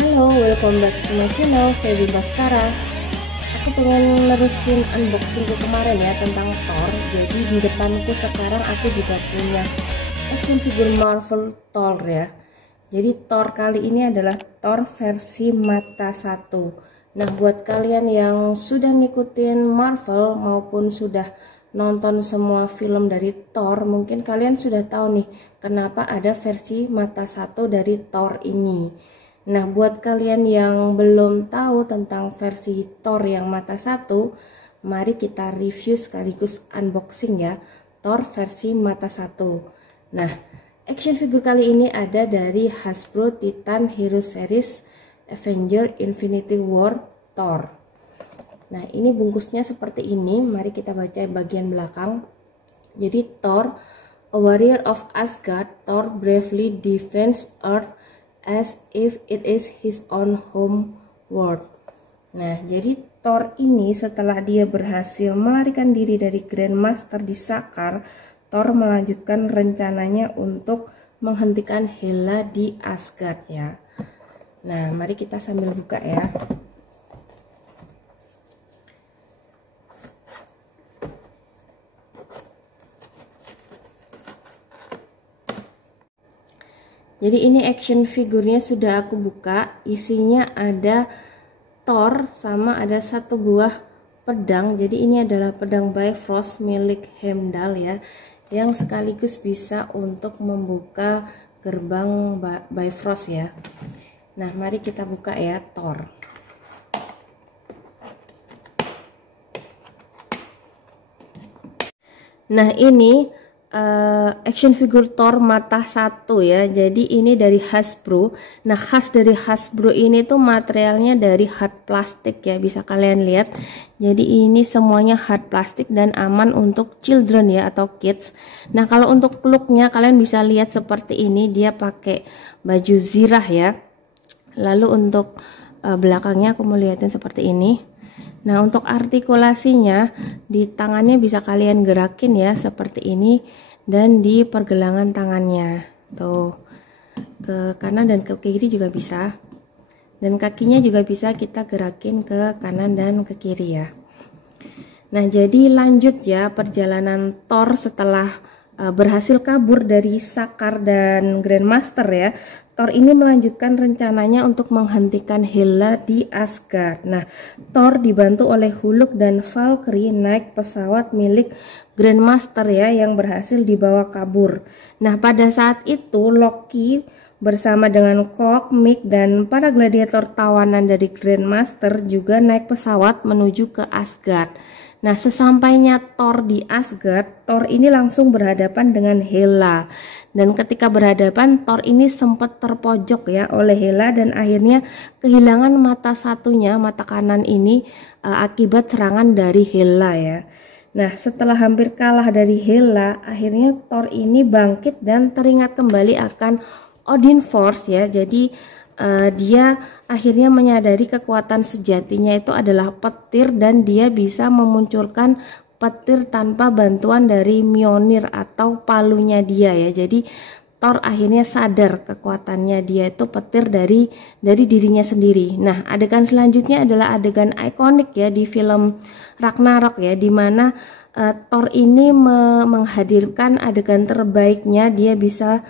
Halo, welcome back to my channel, Feby Baskara. Aku pengen nerusin unboxingku kemarin ya tentang Thor. Jadi di depanku sekarang aku juga punya action figure Marvel Thor ya. Jadi Thor kali ini adalah Thor versi mata satu. Nah, buat kalian yang sudah ngikutin Marvel maupun sudah nonton semua film dari Thor, mungkin kalian sudah tahu nih kenapa ada versi mata satu dari Thor ini. Nah, buat kalian yang belum tahu tentang versi Thor yang mata satu, mari kita review sekaligus unboxing ya, Thor versi mata satu. Nah, action figure kali ini ada dari Hasbro Titan Hero Series Avenger Infinity War Thor. Nah, ini bungkusnya seperti ini. Mari kita baca bagian belakang. Jadi Thor, a warrior of Asgard, Thor bravely defends Earth as if it is his own home world. Nah, jadi Thor ini setelah dia berhasil melarikan diri dari Grandmaster di Sakar, Thor melanjutkan rencananya untuk menghentikan Hela di Asgard ya. Nah, mari kita sambil buka ya. Jadi ini action figurnya sudah aku buka, isinya ada Thor sama ada satu buah pedang. Jadi ini adalah pedang Bifrost milik Heimdall ya, yang sekaligus bisa untuk membuka gerbang Bifrost ya. Nah, mari kita buka ya Thor. Nah, ini action figure Thor mata satu ya. Jadi ini dari Hasbro. Nah, khas dari Hasbro ini tuh materialnya dari hard plastik ya, bisa kalian lihat. Jadi ini semuanya hard plastik dan aman untuk children ya atau kids. Nah, kalau untuk looknya kalian bisa lihat seperti ini, dia pakai baju zirah ya. Lalu untuk belakangnya aku mau lihatin seperti ini. Nah, untuk artikulasinya di tangannya bisa kalian gerakin ya seperti ini, dan di pergelangan tangannya tuh ke kanan dan ke kiri juga bisa, dan kakinya juga bisa kita gerakin ke kanan dan ke kiri ya. Nah, jadi lanjut ya perjalanan Thor setelah berhasil kabur dari Sakar dan Grandmaster ya. Thor ini melanjutkan rencananya untuk menghentikan Hela di Asgard. Nah, Thor dibantu oleh Hulk dan Valkyrie naik pesawat milik Grandmaster ya yang berhasil dibawa kabur. Nah, pada saat itu Loki bersama dengan Korg, Mick, dan para gladiator tawanan dari Grandmaster juga naik pesawat menuju ke Asgard. Nah, sesampainya Thor di Asgard, Thor ini langsung berhadapan dengan Hela. Dan ketika berhadapan, Thor ini sempat terpojok ya oleh Hela dan akhirnya kehilangan mata satunya, mata kanan ini akibat serangan dari Hela ya. Nah, setelah hampir kalah dari Hela, akhirnya Thor ini bangkit dan teringat kembali akan Odin Force ya. Jadi dia akhirnya menyadari kekuatan sejatinya itu adalah petir, dan dia bisa memunculkan petir tanpa bantuan dari Mjolnir atau palunya dia ya. Jadi Thor akhirnya sadar kekuatannya dia itu petir dari dirinya sendiri. Nah, adegan selanjutnya adalah adegan ikonik ya di film Ragnarok ya, dimana Thor ini menghadirkan adegan terbaiknya. Dia bisa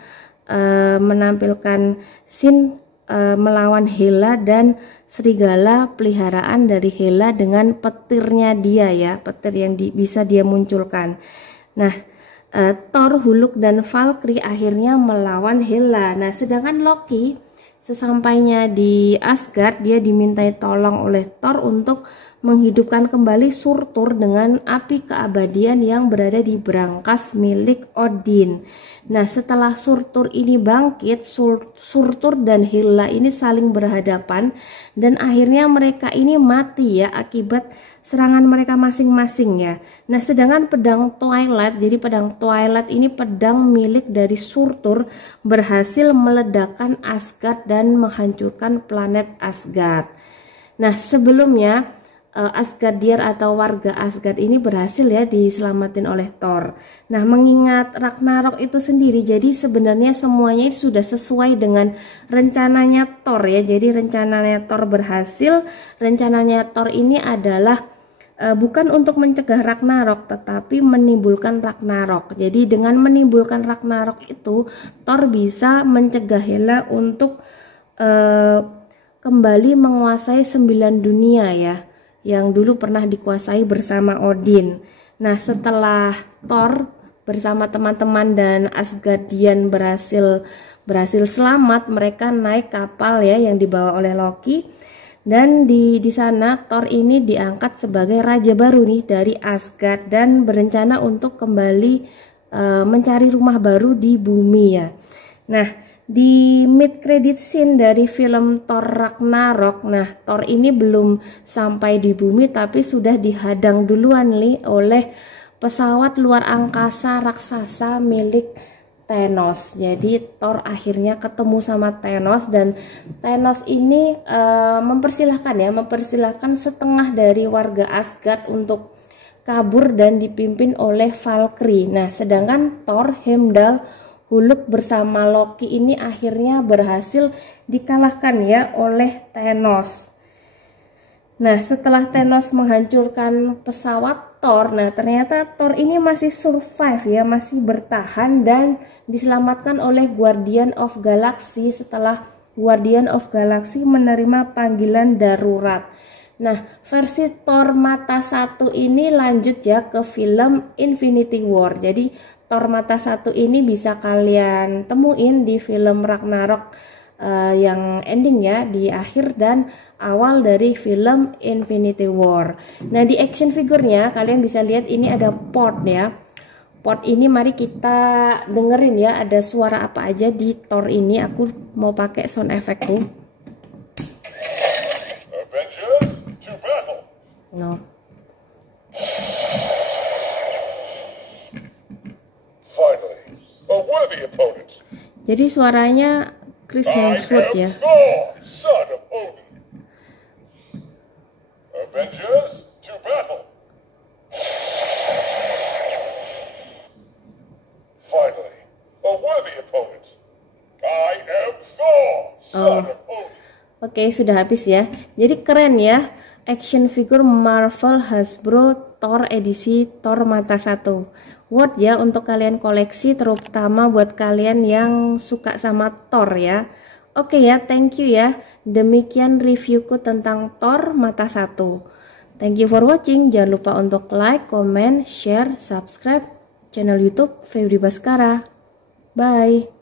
menampilkan scene melawan Hela dan serigala peliharaan dari Hela dengan petirnya dia ya, petir yang bisa dia munculkan. Nah, Thor, Hulk, dan Valkyrie akhirnya melawan Hela. Nah, sedangkan Loki sesampainya di Asgard, dia dimintai tolong oleh Thor untuk menghidupkan kembali Surtur dengan api keabadian yang berada di brankas milik Odin. Nah, setelah Surtur ini bangkit, Surtur dan Hela ini saling berhadapan dan akhirnya mereka ini mati ya akibat serangan mereka masing-masing ya. Nah, sedangkan pedang Twilight, jadi pedang Twilight ini pedang milik dari Surtur, berhasil meledakkan Asgard dan menghancurkan planet Asgard. Nah, sebelumnya Asgardian atau warga Asgard ini berhasil ya diselamatin oleh Thor. Nah, mengingat Ragnarok itu sendiri, jadi sebenarnya semuanya sudah sesuai dengan rencananya Thor ya. Jadi rencananya Thor berhasil. Rencananya Thor ini adalah bukan untuk mencegah Ragnarok, tetapi menimbulkan Ragnarok. Jadi dengan menimbulkan Ragnarok itu, Thor bisa mencegah Hela untuk kembali menguasai 9 dunia ya, yang dulu pernah dikuasai bersama Odin. Nah, setelah Thor bersama teman-teman dan Asgardian berhasil selamat, mereka naik kapal ya yang dibawa oleh Loki. Dan di sana Thor ini diangkat sebagai raja baru nih dari Asgard dan berencana untuk kembali mencari rumah baru di bumi ya. Nah, di mid credit scene dari film Thor Ragnarok, nah Thor ini belum sampai di bumi tapi sudah dihadang duluan nih oleh pesawat luar angkasa raksasa milik Thanos. Jadi Thor akhirnya ketemu sama Thanos dan Thanos ini mempersilahkan setengah dari warga Asgard untuk kabur dan dipimpin oleh Valkyrie. Nah, sedangkan Thor, Heimdall, Hulk bersama Loki ini akhirnya berhasil dikalahkan ya oleh Thanos. Nah, setelah Thanos menghancurkan pesawat Thor, nah ternyata Thor ini masih survive ya, masih bertahan dan diselamatkan oleh Guardian of Galaxy setelah Guardian of Galaxy menerima panggilan darurat. Nah, versi Thor mata 1 ini lanjut ya ke film Infinity War. Jadi Thor mata 1 ini bisa kalian temuin di film Ragnarok yang ending ya di akhir dan awal dari film Infinity War. Nah, di action figurnya kalian bisa lihat ini ada port ya. Port ini mari kita dengerin ya, ada suara apa aja di Thor ini. Aku mau pakai sound effectku. No. Jadi suaranya Chris Hemsworth ya. Oke, sudah habis ya. Jadi keren ya. Action figure Marvel Hasbro Thor edisi Thor mata 1. Worth ya untuk kalian koleksi, terutama buat kalian yang suka sama Thor ya. Oke ya, thank you ya. Demikian reviewku tentang Thor mata 1. Thank you for watching. Jangan lupa untuk like, comment, share, subscribe channel YouTube Febri Baskara. Bye.